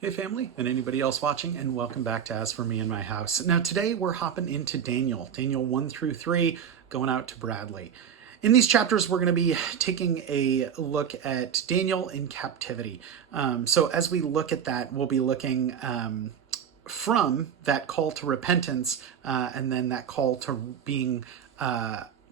Hey family, and anybody else watching, and welcome back to As For Me in My House. Now today we're hopping into Daniel 1 through 3, going out to Bradley. In these chapters, we're going to be taking a look at Daniel in captivity. So as we look at that, we'll be looking from that call to repentance and then that call to being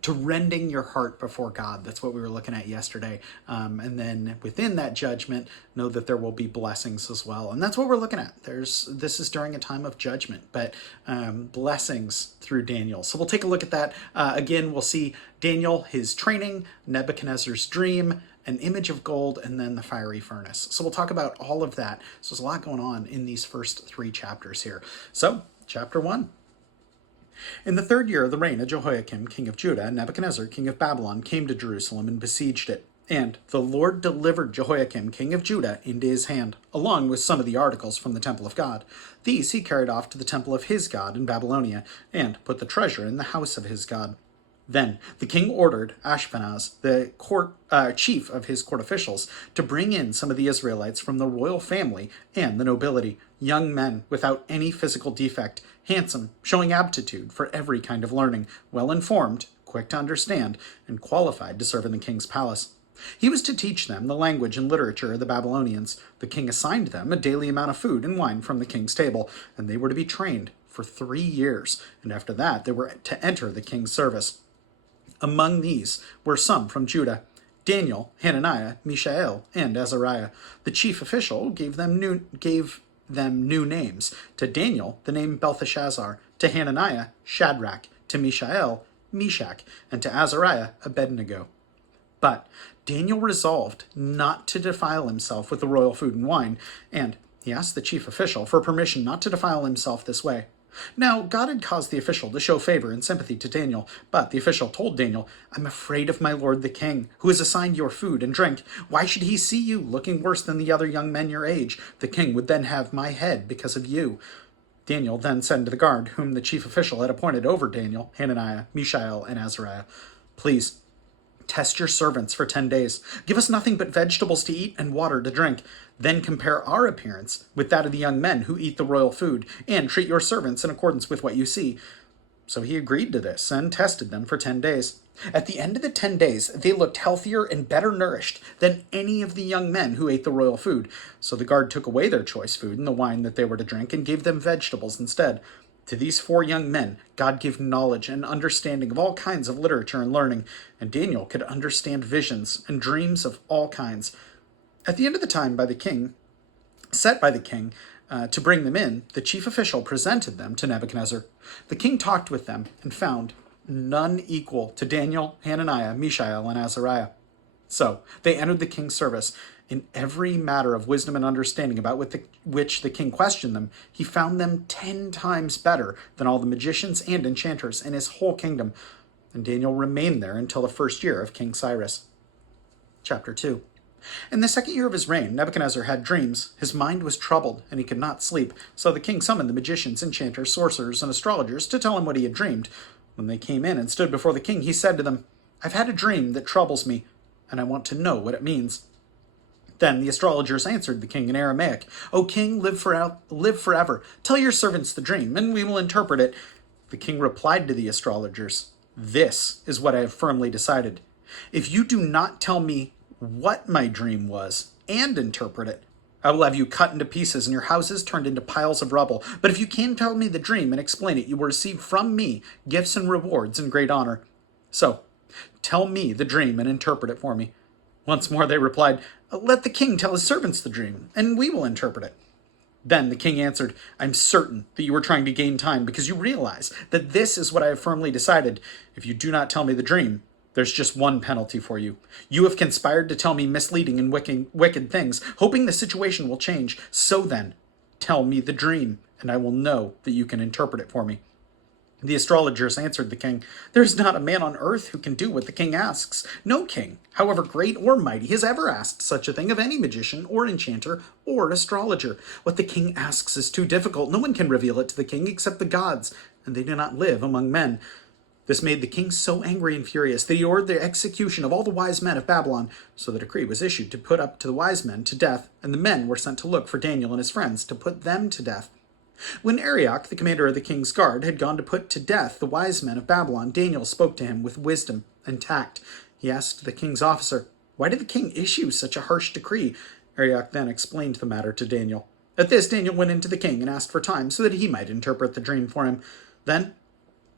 to rending your heart before God. That's what we were looking at yesterday. And then within that judgment, know that there will be blessings as well. And that's what we're looking at. This is during a time of judgment, but blessings through Daniel. So we'll take a look at that. Again, we'll see Daniel, his training, Nebuchadnezzar's dream, an image of gold, and then the fiery furnace. So we'll talk about all of that. So there's a lot going on in these first 3 chapters here. So chapter 1. In the 3rd year of the reign of Jehoiakim, king of Judah, Nebuchadnezzar, king of Babylon, came to Jerusalem and besieged it. And the Lord delivered Jehoiakim, king of Judah, into his hand, along with some of the articles from the temple of God. These he carried off to the temple of his God in Babylonia, and put the treasure in the house of his God. Then the king ordered Ashpenaz, the chief of his court officials, to bring in some of the Israelites from the royal family and the nobility, young men without any physical defect, handsome, showing aptitude for every kind of learning, well-informed, quick to understand, and qualified to serve in the king's palace. He was to teach them the language and literature of the Babylonians. The king assigned them a daily amount of food and wine from the king's table, and they were to be trained for 3 years, and after that they were to enter the king's service. Among these were some from Judah: Daniel, Hananiah, Mishael, and Azariah. The chief official gave them new names. To Daniel, the name Belteshazzar; to Hananiah, Shadrach; to Mishael, Meshach; and to Azariah, Abednego. But Daniel resolved not to defile himself with the royal food and wine, and he asked the chief official for permission not to defile himself this way. Now, God had caused the official to show favor and sympathy to Daniel, but the official told Daniel, "I'm afraid of my lord the king, who has assigned your food and drink. Why should he see you looking worse than the other young men your age? The king would then have my head because of you." Daniel then said to the guard, whom the chief official had appointed over Daniel, Hananiah, Mishael, and Azariah, "Please, test your servants for 10 days. Give us nothing but vegetables to eat and water to drink. Then compare our appearance with that of the young men who eat the royal food, and treat your servants in accordance with what you see." So he agreed to this and tested them for 10 days. At the end of the 10 days, they looked healthier and better nourished than any of the young men who ate the royal food. So the guard took away their choice food and the wine that they were to drink and gave them vegetables instead. To these 4 young men, God gave knowledge and understanding of all kinds of literature and learning, and Daniel could understand visions and dreams of all kinds. At the end of the time set by the king to bring them in, the chief official presented them to Nebuchadnezzar. The king talked with them and found none equal to Daniel, Hananiah, Mishael, and Azariah. So they entered the king's service. In every matter of wisdom and understanding about which the king questioned them, he found them 10 times better than all the magicians and enchanters in his whole kingdom. And Daniel remained there until the 1st year of King Cyrus. Chapter 2. In the 2nd year of his reign, Nebuchadnezzar had dreams. His mind was troubled, and he could not sleep. So the king summoned the magicians, enchanters, sorcerers, and astrologers to tell him what he had dreamed. When they came in and stood before the king, he said to them, "I've had a dream that troubles me, and I want to know what it means." Then the astrologers answered the king in Aramaic, "O king, live forever. Tell your servants the dream, and we will interpret it." The king replied to the astrologers, "This is what I have firmly decided. If you do not tell me what my dream was and interpret it, I will have you cut into pieces and your houses turned into piles of rubble. But if you can tell me the dream and explain it, you will receive from me gifts and rewards and great honor. So, tell me the dream and interpret it for me." Once more they replied, "Let the king tell his servants the dream, and we will interpret it." Then the king answered, "I'm certain that you are trying to gain time because you realize that this is what I have firmly decided. If you do not tell me the dream, there's just one penalty for you. You have conspired to tell me misleading and wicked things, hoping the situation will change. So then, tell me the dream, and I will know that you can interpret it for me." The astrologers answered the king, "There is not a man on earth who can do what the king asks. No king, however great or mighty, has ever asked such a thing of any magician or enchanter or astrologer. What the king asks is too difficult. No one can reveal it to the king except the gods, and they do not live among men." This made the king so angry and furious that he ordered the execution of all the wise men of Babylon. So the decree was issued to put up to the wise men to death, and the men were sent to look for Daniel and his friends to put them to death. When Arioch, the commander of the king's guard, had gone to put to death the wise men of Babylon, Daniel spoke to him with wisdom and tact. He asked the king's officer, "Why did the king issue such a harsh decree?" Arioch then explained the matter to Daniel. At this, Daniel went into the king and asked for time so that he might interpret the dream for him. Then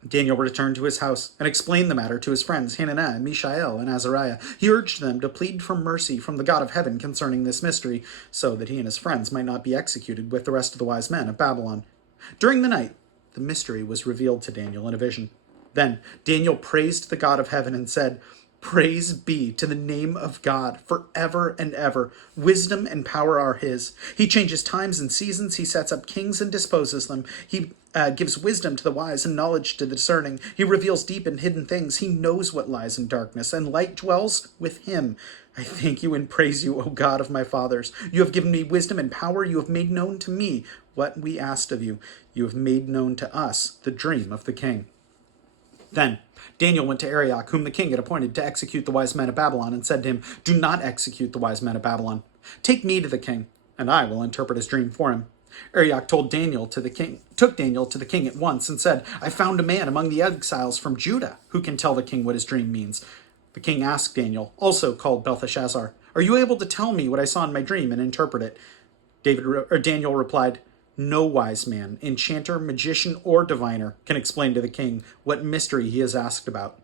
Daniel returned to his house and explained the matter to his friends Hananiah, Mishael, and Azariah. He urged them to plead for mercy from the God of heaven concerning this mystery, so that he and his friends might not be executed with the rest of the wise men of Babylon. During the night, the mystery was revealed to Daniel in a vision. Then Daniel praised the God of heaven and said, "Praise be to the name of God forever and ever. Wisdom and power are his. He changes times and seasons. He sets up kings and disposes them. He gives wisdom to the wise and knowledge to the discerning. He reveals deep and hidden things. He knows what lies in darkness, and light dwells with him. I thank you and praise you, O God of my fathers. You have given me wisdom and power. You have made known to me what we asked of you. You have made known to us the dream of the king." Then Daniel went to Arioch, whom the king had appointed to execute the wise men of Babylon, and said to him, "Do not execute the wise men of Babylon. Take me to the king, and I will interpret his dream for him." Arioch took Daniel to the king at once, and said, "I found a man among the exiles from Judah who can tell the king what his dream means." The king asked Daniel, also called Belteshazzar, "Are you able to tell me what I saw in my dream and interpret it?" Daniel replied, "No wise man, enchanter, magician, or diviner can explain to the king what mystery he has asked about.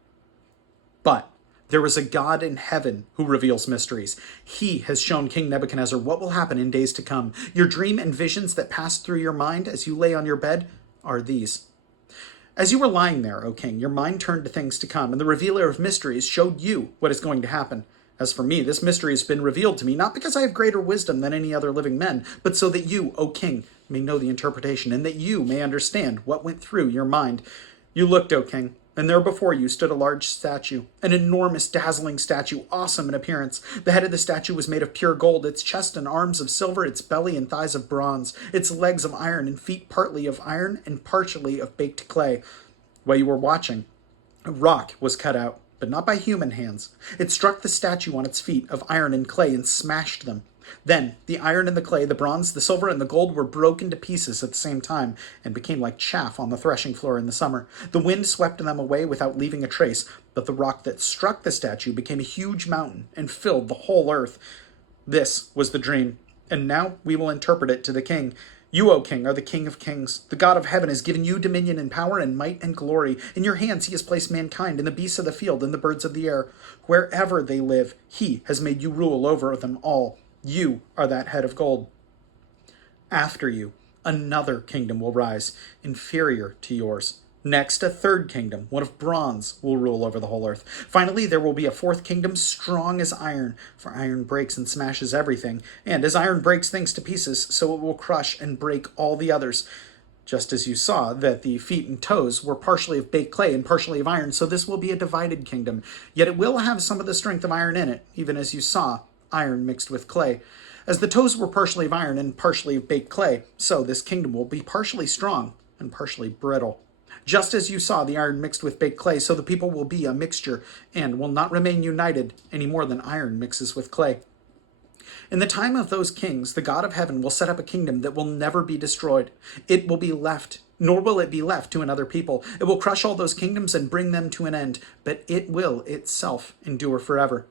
But there is a God in heaven who reveals mysteries. He has shown King Nebuchadnezzar what will happen in days to come. Your dream and visions that passed through your mind as you lay on your bed are these. As you were lying there, O king, your mind turned to things to come, and the revealer of mysteries showed you what is going to happen. As for me, this mystery has been revealed to me, not because I have greater wisdom than any other living men, but so that you, O king, may know the interpretation, and that you may understand what went through your mind. You looked, O king, and there before you stood a large statue, an enormous, dazzling statue, awesome in appearance. The head of the statue was made of pure gold, its chest and arms of silver, its belly and thighs of bronze, its legs of iron, and feet partly of iron and partially of baked clay. While you were watching, a rock was cut out, but not by human hands. It struck the statue on its feet of iron and clay and smashed them. Then the iron and the clay, the bronze, the silver, and the gold were broken to pieces at the same time and became like chaff on the threshing floor in the summer. The wind swept them away without leaving a trace, but the rock that struck the statue became a huge mountain and filled the whole earth. This was the dream, and now we will interpret it to the king. You, O king, are the king of kings. The God of heaven has given you dominion and power and might and glory. In your hands he has placed mankind and the beasts of the field and the birds of the air. Wherever they live, he has made you rule over them all. You are that head of gold. After you, another kingdom will rise, inferior to yours. Next, a third kingdom, one of bronze, will rule over the whole earth. Finally, there will be a fourth kingdom, strong as iron, for iron breaks and smashes everything. And as iron breaks things to pieces, so it will crush and break all the others. Just as you saw that the feet and toes were partially of baked clay and partially of iron, so this will be a divided kingdom. Yet it will have some of the strength of iron in it, even as you saw iron mixed with clay. As the toes were partially of iron and partially of baked clay, so this kingdom will be partially strong and partially brittle. Just as you saw the iron mixed with baked clay, so the people will be a mixture and will not remain united any more than iron mixes with clay. In the time of those kings, the God of heaven will set up a kingdom that will never be destroyed. It will be left, nor will it be left to another people. It will crush all those kingdoms and bring them to an end, but it will itself endure forever.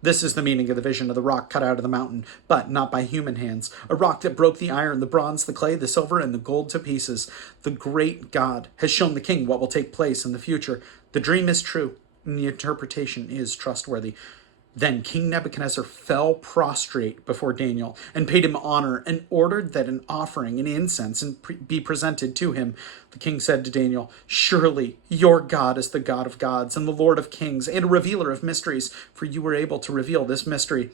This is the meaning of the vision of the rock cut out of the mountain, but not by human hands. A rock that broke the iron, the bronze, the clay, the silver, and the gold to pieces. The great God has shown the king what will take place in the future. The dream is true, and the interpretation is trustworthy. Then King Nebuchadnezzar fell prostrate before Daniel and paid him honor and ordered that an offering and incense be presented to him. The king said to Daniel, "Surely your God is the God of gods and the Lord of kings and a revealer of mysteries, for you were able to reveal this mystery."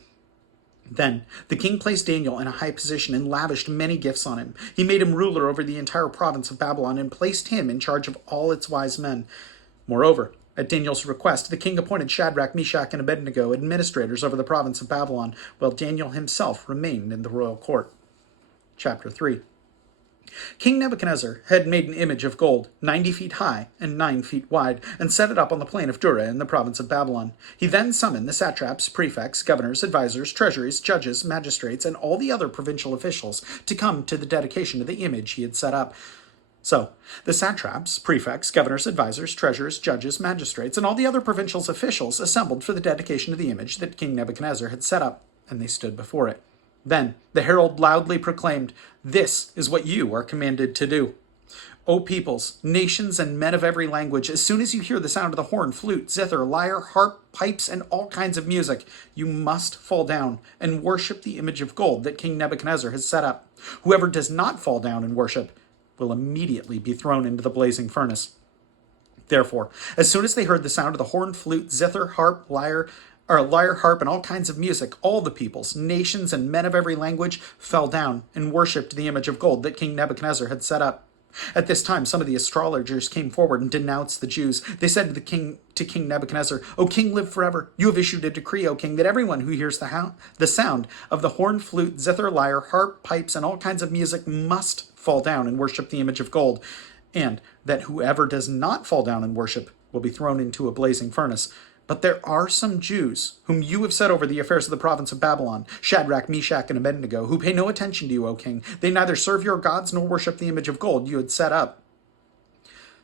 Then the king placed Daniel in a high position and lavished many gifts on him. He made him ruler over the entire province of Babylon and placed him in charge of all its wise men. Moreover, at Daniel's request, the king appointed Shadrach, Meshach, and Abednego administrators over the province of Babylon, while Daniel himself remained in the royal court. Chapter 3. King Nebuchadnezzar had made an image of gold 90 feet high and 9 feet wide, and set it up on the plain of Dura in the province of Babylon. He then summoned the satraps, prefects, governors, advisors, treasuries, judges, magistrates, and all the other provincial officials to come to the dedication of the image he had set up. So, the satraps, prefects, governors, advisors, treasurers, judges, magistrates, and all the other provincial officials assembled for the dedication of the image that King Nebuchadnezzar had set up, and they stood before it. Then the herald loudly proclaimed, "This is what you are commanded to do. O peoples, nations, and men of every language, as soon as you hear the sound of the horn, flute, zither, lyre, harp, pipes, and all kinds of music, you must fall down and worship the image of gold that King Nebuchadnezzar has set up. Whoever does not fall down and worship will immediately be thrown into the blazing furnace." Therefore, as soon as they heard the sound of the horn, flute, zither, harp, lyre, harp, and all kinds of music, all the peoples, nations, and men of every language fell down and worshipped the image of gold that King Nebuchadnezzar had set up. At this time, some of the astrologers came forward and denounced the Jews. They said to King Nebuchadnezzar, "O king, live forever. You have issued a decree, O king, that everyone who hears the sound of the horn, flute, zither, lyre, harp, pipes, and all kinds of music must fall down and worship the image of gold, and that whoever does not fall down and worship will be thrown into a blazing furnace. But there are some Jews whom you have set over the affairs of the province of Babylon, Shadrach, Meshach, and Abednego, who pay no attention to you, O king. They neither serve your gods nor worship the image of gold you had set up."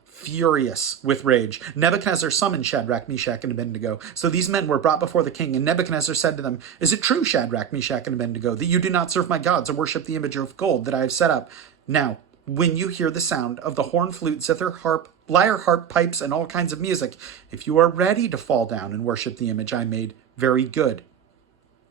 Furious with rage, Nebuchadnezzar summoned Shadrach, Meshach, and Abednego. So these men were brought before the king, and Nebuchadnezzar said to them, "Is it true, Shadrach, Meshach, and Abednego, that you do not serve my gods or worship the image of gold that I have set up? Now, when you hear the sound of the horn, flute, zither, harp, lyre, harp, pipes, and all kinds of music, if you are ready to fall down and worship the image I made, very good.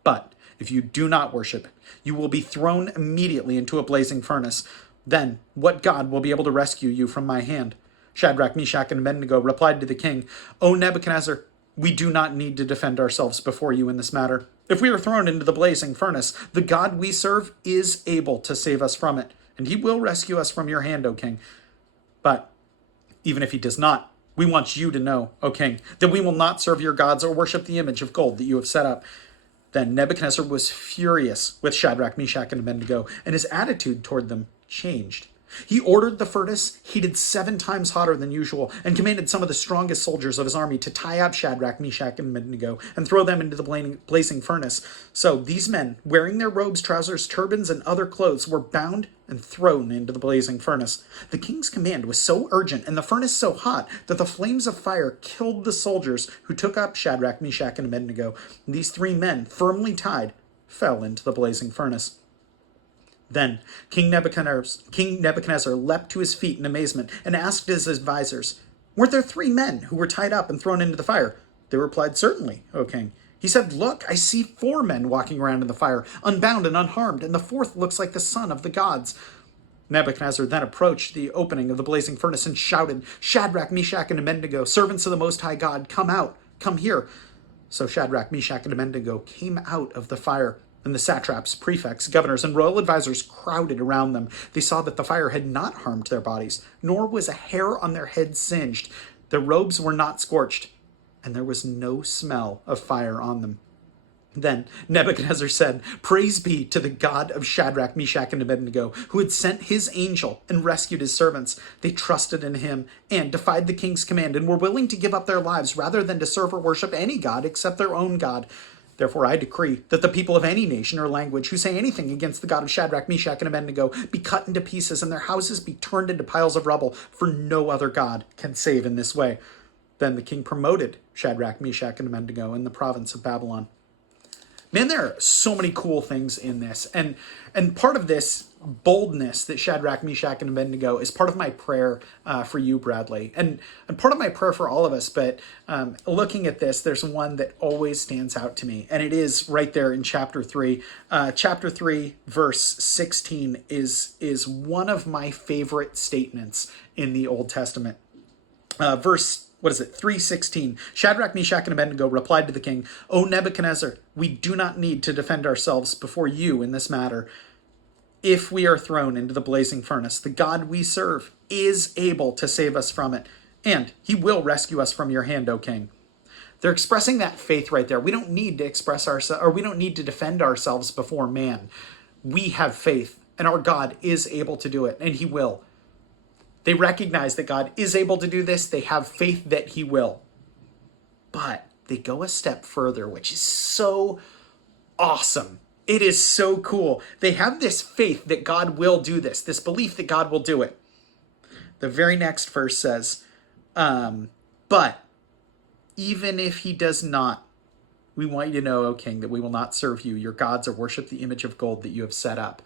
But if you do not worship it, you will be thrown immediately into a blazing furnace. Then what God will be able to rescue you from my hand?" Shadrach, Meshach, and Abednego replied to the king, "O Nebuchadnezzar, we do not need to defend ourselves before you in this matter. If we are thrown into the blazing furnace, the God we serve is able to save us from it, and he will rescue us from your hand, O king. But even if he does not, we want you to know, O king, that we will not serve your gods or worship the image of gold that you have set up." Then Nebuchadnezzar was furious with Shadrach, Meshach, and Abednego, and his attitude toward them changed. He ordered the furnace heated 7 times hotter than usual, and commanded some of the strongest soldiers of his army to tie up Shadrach, Meshach, and Abednego and throw them into the blazing furnace. So these men, wearing their robes, trousers, turbans, and other clothes, were bound and thrown into the blazing furnace. The king's command was so urgent and the furnace so hot that the flames of fire killed the soldiers who took up Shadrach, Meshach, and Abednego. And these 3 men, firmly tied, fell into the blazing furnace. Then King Nebuchadnezzar leapt to his feet in amazement and asked his advisors, "Weren't there 3 men who were tied up and thrown into the fire?" They replied, "Certainly, O king." He said, "Look, I see 4 men walking around in the fire, unbound and unharmed, and the 4th looks like the son of the gods." Nebuchadnezzar then approached the opening of the blazing furnace and shouted, "Shadrach, Meshach, and Abednego, servants of the Most High God, come out, come here." So Shadrach, Meshach, and Abednego came out of the fire, and the satraps, prefects, governors, and royal advisors crowded around them. They saw that the fire had not harmed their bodies, nor was a hair on their heads singed. Their robes were not scorched, and there was no smell of fire on them. Then Nebuchadnezzar said, "Praise be to the God of Shadrach, Meshach, and Abednego, who had sent his angel and rescued his servants. They trusted in him and defied the king's command and were willing to give up their lives rather than to serve or worship any god except their own God. Therefore I decree that the people of any nation or language who say anything against the God of Shadrach, Meshach, and Abednego be cut into pieces and their houses be turned into piles of rubble, for no other God can save in this way." Then the king promoted Shadrach, Meshach, and Abednego in the province of Babylon. Man, there are so many cool things in this. And part of this boldness that Shadrach, Meshach, and Abednego is part of my prayer for you, Bradley. And part of my prayer for all of us. But looking at this, there's one that always stands out to me. And it is right there in chapter 3. Chapter 3, verse 16 is one of my favorite statements in the Old Testament. Verse 3:16. Shadrach, Meshach, and Abednego replied to the king, "O Nebuchadnezzar, we do not need to defend ourselves before you in this matter. If we are thrown into the blazing furnace, the God we serve is able to save us from it, and he will rescue us from your hand, O king." They're expressing that faith right there. We don't need to express ourselves, or we don't need to defend ourselves before man. We have faith, And our God is able to do it, and he will. They recognize that God is able to do this. They have faith that he will. But they go a step further, which is so awesome. It is so cool. They have this faith that God will do this belief that God will do it. The very next verse says, but even if he does not, we want you to know, O king, that we will not serve you, your gods, or worship the image of gold that you have set up.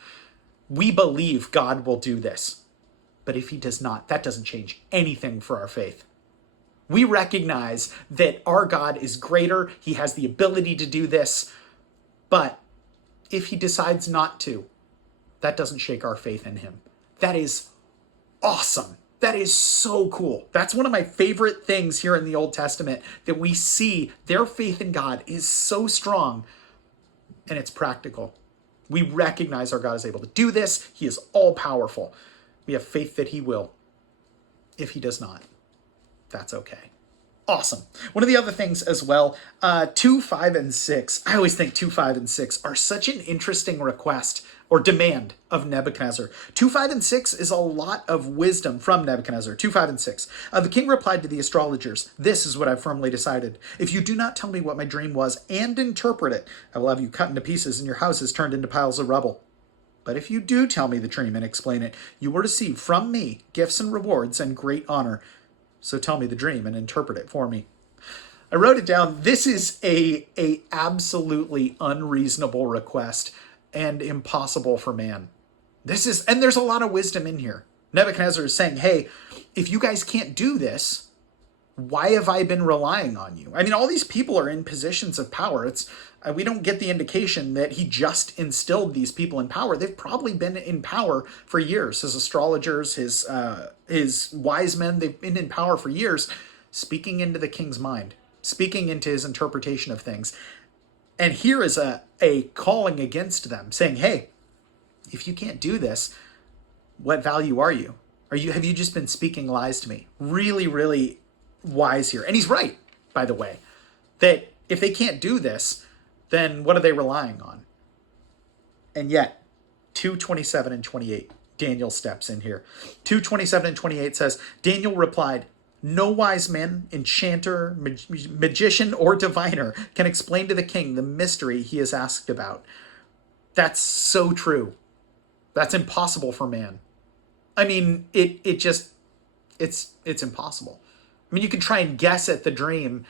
We believe God will do this. But if he does not, that doesn't change anything for our faith. We recognize that our God is greater. He has the ability to do this. But if he decides not to, that doesn't shake our faith in him. That is awesome. That is so cool. That's one of my favorite things here in the Old Testament, that we see their faith in God is so strong, and it's practical. We recognize our God is able to do this. He is all powerful. We have faith that he will. If he does not, that's okay. Awesome. One of the other things as well, 2, 5, and 6. I always think 2, 5, and 6 are such an interesting request or demand of Nebuchadnezzar. 2, 5, and 6 is a lot of wisdom from Nebuchadnezzar. 2, 5, and 6. The king replied to the astrologers, "This is what I've firmly decided. If you do not tell me what my dream was and interpret it, I will have you cut into pieces and your houses turned into piles of rubble. But if you do tell me the dream and explain it, you will receive from me gifts and rewards and great honor. So tell me the dream and interpret it for me." I wrote it down. This is a absolutely unreasonable request and impossible for man. And there's a lot of wisdom in here. Nebuchadnezzar is saying, hey, if you guys can't do this, why have I been relying on you? I mean, all these people are in positions of power. We don't get the indication that he just instilled these people in power. They've probably been in power for years. His astrologers, his wise men, they've been in power for years, speaking into the king's mind, speaking into his interpretation of things. And here is a calling against them, saying, hey, if you can't do this, what value are you? Have you just been speaking lies to me? Really, really wise here. And he's right, by the way, that if they can't do this, then what are they relying on? And yet, 2:27 and 28, Daniel steps in here. 2:27 and 28 says, Daniel replied, "No wise man, enchanter, magician, or diviner can explain to the king the mystery he is asked about." That's so true. That's impossible for man. I mean, it's impossible. I mean, you can try and guess at the dream,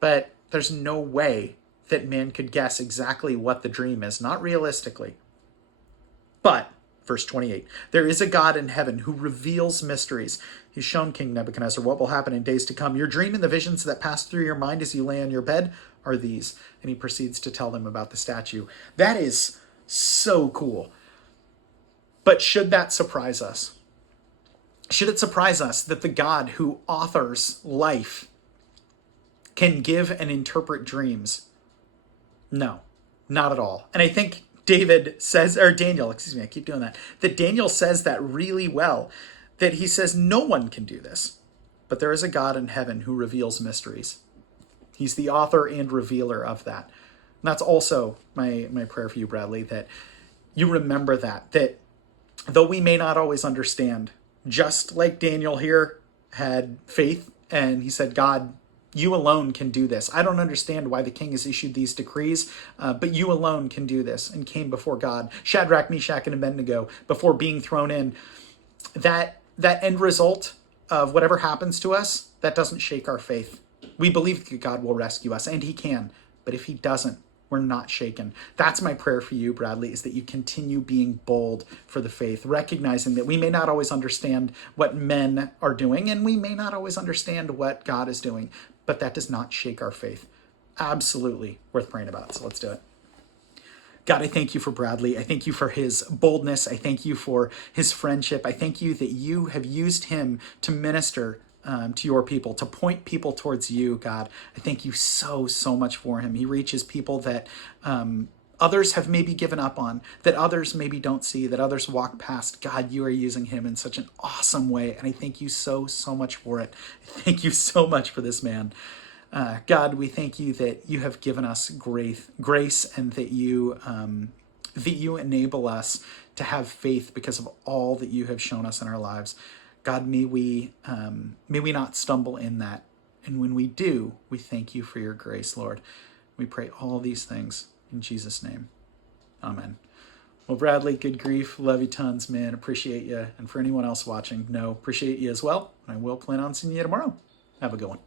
but there's no way that man could guess exactly what the dream is, not realistically. But, verse 28, there is a God in heaven who reveals mysteries. He's shown King Nebuchadnezzar what will happen in days to come. Your dream and the visions that pass through your mind as you lay on your bed are these. And he proceeds to tell them about the statue. That is so cool. But should that surprise us? Should it surprise us that the God who authors life can give and interpret dreams? No, not at all. And I think Daniel says that Daniel says that really well, that he says no one can do this, but there is a God in heaven who reveals mysteries. He's the author and revealer of that. And that's also my prayer for you, Bradley, that you remember that though we may not always understand, just like Daniel here had faith and he said, God, you alone can do this. I don't understand why the king has issued these decrees, but you alone can do this, and came before God. Shadrach, Meshach, and Abednego, before being thrown in. That end result of whatever happens to us, that doesn't shake our faith. We believe that God will rescue us, and he can. But if he doesn't, we're not shaken. That's my prayer for you, Bradley, is that you continue being bold for the faith, recognizing that we may not always understand what men are doing, and we may not always understand what God is doing, but that does not shake our faith. Absolutely worth praying about. So let's do it. God, I thank you for Bradley. I thank you for his boldness. I thank you for his friendship. I thank you that you have used him to minister to your people, to point people towards you, God. I thank you so much for him. He reaches people that others have maybe given up on, that others maybe don't see, that others walk past. God, you are using him in such an awesome way, and I thank you so much for it. I thank you so much for this man. God, we thank you that you have given us grace and that you enable us to have faith because of all that you have shown us in our lives. God, may we not stumble in that. And when we do, we thank you for your grace, Lord. We pray all these things in Jesus' name. Amen. Well, Bradley, good grief. Love you tons, man. Appreciate you. And for anyone else watching, appreciate you as well. And I will plan on seeing you tomorrow. Have a good one.